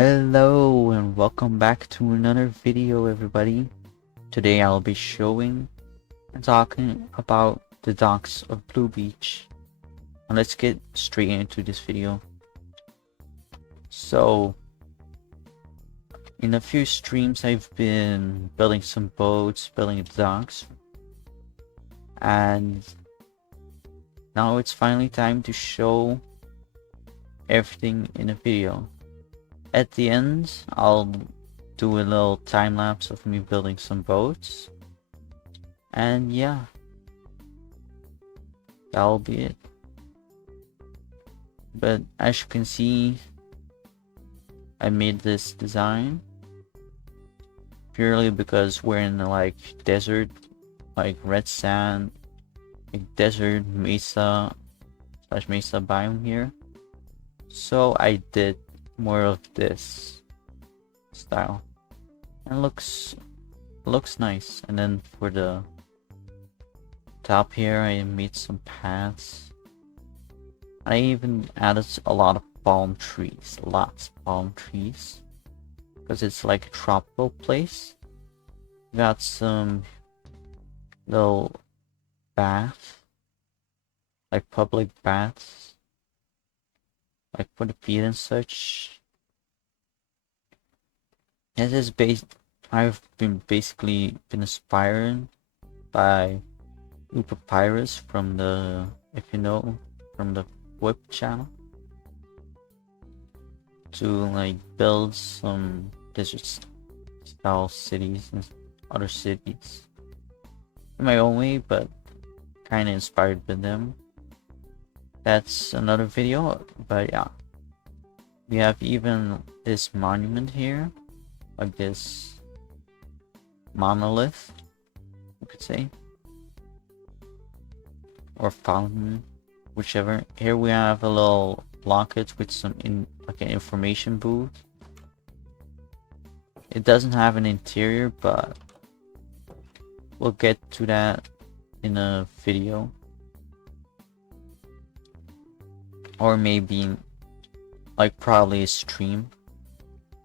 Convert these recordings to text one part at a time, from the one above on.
Hello and welcome back to another video, everybody. Today I'll be showing and talking about the docks of Blue Beach. And let's get straight into this video. So, in a few streams I've been building some boats, building the docks. And now it's finally time to show everything in a video. At the end, I'll do a little time lapse of me building some boats. And yeah, that'll be it. But as you can see, I made this design purely because we're in like desert, like red sand, like desert mesa / mesa biome here. So I did more of this style and looks nice. And then for the top here I made some paths. I even added a lot of palm trees, lots of palm trees, because it's like a tropical place. Got some little bath, like public baths, like for the feet and such. This is based. I've been basically been inspired by Upapyrus from the, if you know, from the Whip channel, to like build some desert style cities and other cities in my own way, but kind of inspired by them. That's another video, but yeah, we have even this monument here, like this monolith, you could say, or fountain, whichever. Here we have a little locket with some like an information booth. It doesn't have an interior, but we'll get to that in a video, or maybe like probably a stream.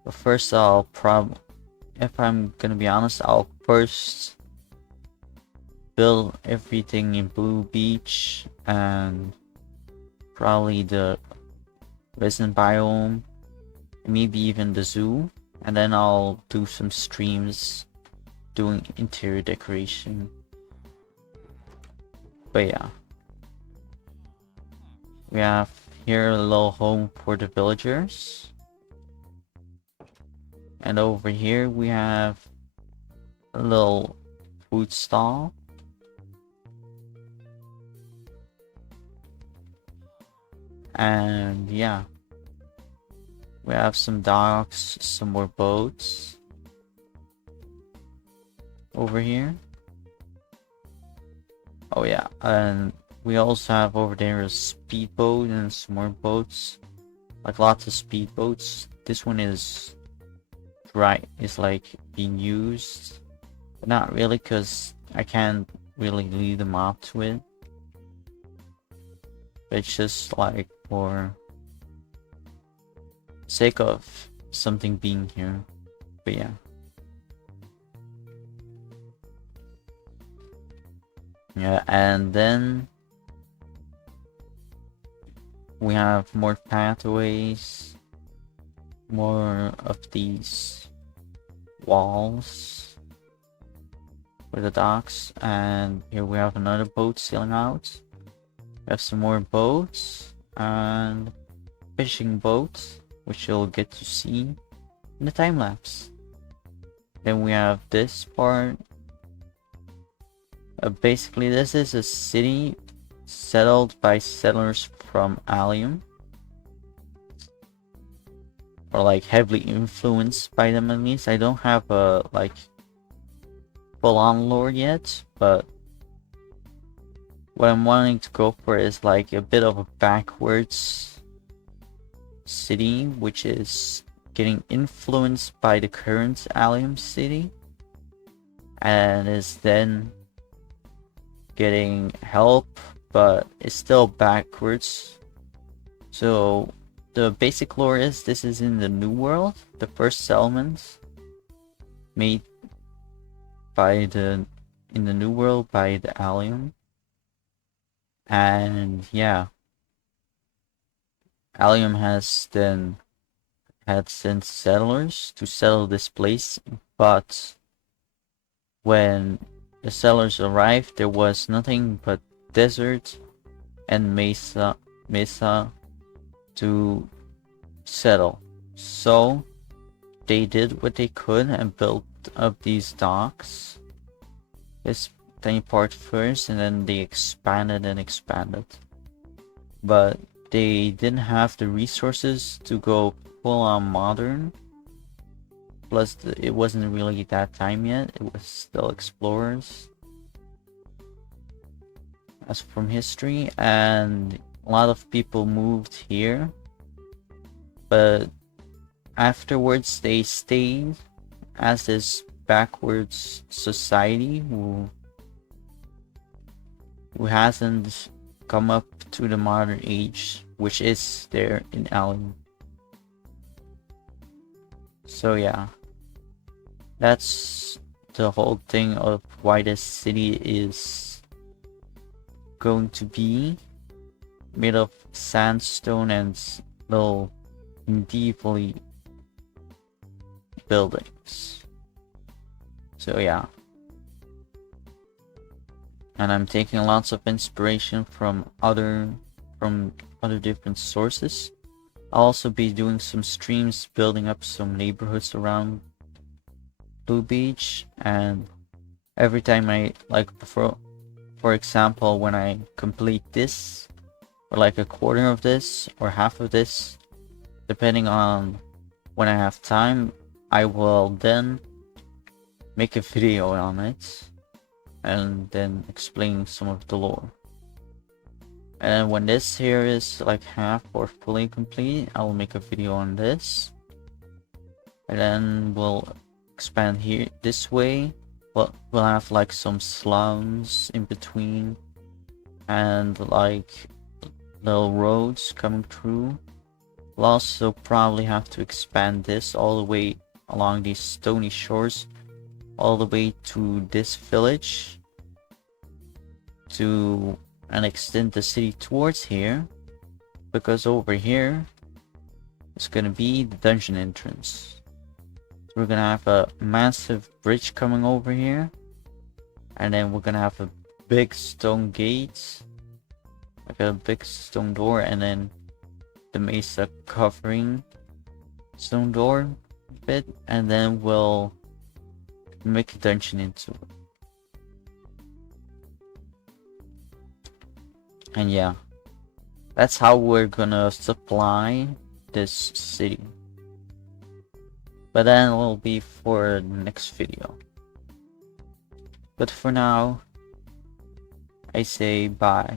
But first if I'm gonna be honest, I'll first build everything in Blue Beach and probably the resident biome, maybe even the zoo, and then I'll do some streams doing interior decoration. But yeah, we have here a little home for the villagers, and over here we have a little food stall. And yeah, we have some docks, some more boats over here. Oh yeah, and we also have over there a speedboat and some more boats, like lots of speedboats. This one is dry, is like being used, but not really, because I can't really lead them off to it. But it's just like for sake of something being here. But yeah, and then we have more pathways, more of these walls for the docks, and here we have another boat sailing out. We have some more boats and fishing boats, which you'll get to see in the time lapse. Then we have this part. Basically, this is a city settled by settlers from Allium, or like heavily influenced by them at least. I don't have a like full-on lore yet, but what I'm wanting to go for is like a bit of a backwards city, which is getting influenced by the current Allium city, and is then getting help, but it's still backwards. So the basic lore is this is in the New World, the first settlements made by the in the New World by the Allium. And yeah, Allium has then had sent settlers to settle this place, but when the settlers arrived, there was nothing but desert and mesa to settle. So they did what they could and built up these docks. This tiny part first, and then they expanded and expanded. But they didn't have the resources to go full on modern. Plus, it wasn't really that time yet. It was still explorers. As from history, and a lot of people moved here. But afterwards, they stayed as this backwards society who hasn't come up to the modern age, which is there in Allen. So yeah, that's the whole thing of why this city is going to be made of sandstone and little medievally buildings. So yeah, and I'm taking lots of inspiration from other different sources. I'll also be doing some streams building up some neighborhoods around Blue Beach, and every time I for example, when I complete this, or like a quarter of this or half of this, depending on when I have time, I will then make a video on it and then explain some of the lore. And when this here is like half or fully complete, I will make a video on this, and then we'll expand here this way. We'll have like some slums in between and like little roads coming through. We'll also probably have to expand this all the way along these stony shores all the way to this village to and extend the city towards here, because over here is gonna be the dungeon entrance. So we're gonna have a massive bridge coming over here, and then we're gonna have a big stone gate, like a big stone door, and then the mesa covering stone door a bit, and then we'll make a dungeon into it. And yeah, that's how we're gonna supply this city. But then it will be for the next video. But for now, I say bye.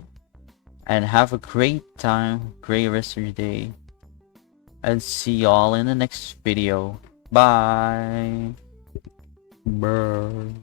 And have a great time, great rest of your day. And see y'all in the next video. Bye. Bye.